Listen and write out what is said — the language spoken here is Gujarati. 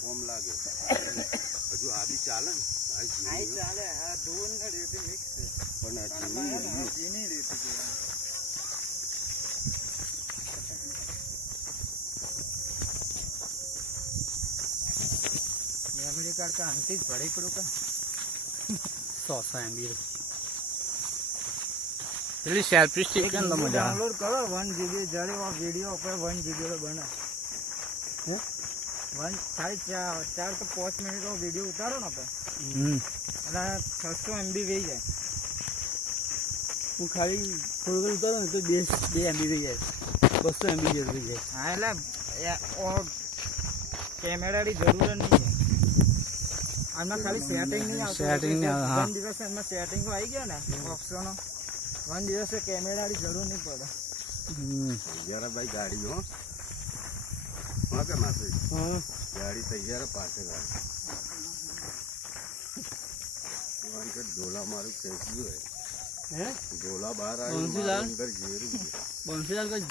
ફોર્મ લાગે હજુ આ બી ચાલે ને આ ચાલે આ ધોન ને રેતી મિક્સ છે પણ આ ચીની રેતી છે મેમરી કાર્ડ का अंतिम भरे पड़ो का 100 MB એટલે સેલ્ફી સ્ટિક ને તો મજા डाउनलोड करो 1 GB जड़े वो वीडियो पर 1 GB रो बना है 1 साइड 4 तो 5 मिनट का वीडियो उतारो ना पे અને 600 MB વે જાય હું ખાલી થોડું ઉતારો ને તો 2 MB થઈ જાય 200 MB જેટલું થઈ જાય હા એટલે કેમેરાની જરૂર નહીં છે આમાં ખાલી સેટિંગ નહીં આવતું સેટિંગ નહીં આવે હા વન દિવસ એમાં સેટિંગ આવી ગયા ને ઓપ્શનો વન દિવસે કેમેરાની જરૂર નહીં પડે જરા ભાઈ ગાડી હો હા કે માસે હા ગાડી તૈયાર પાસે ગાડી કે ડોલા મારું ખેંચ્યું હોય હે ડોલા બહાર બંસીલાલ? આવ્યું અંદર ઘેરું છે બંસીલાલ કોઈ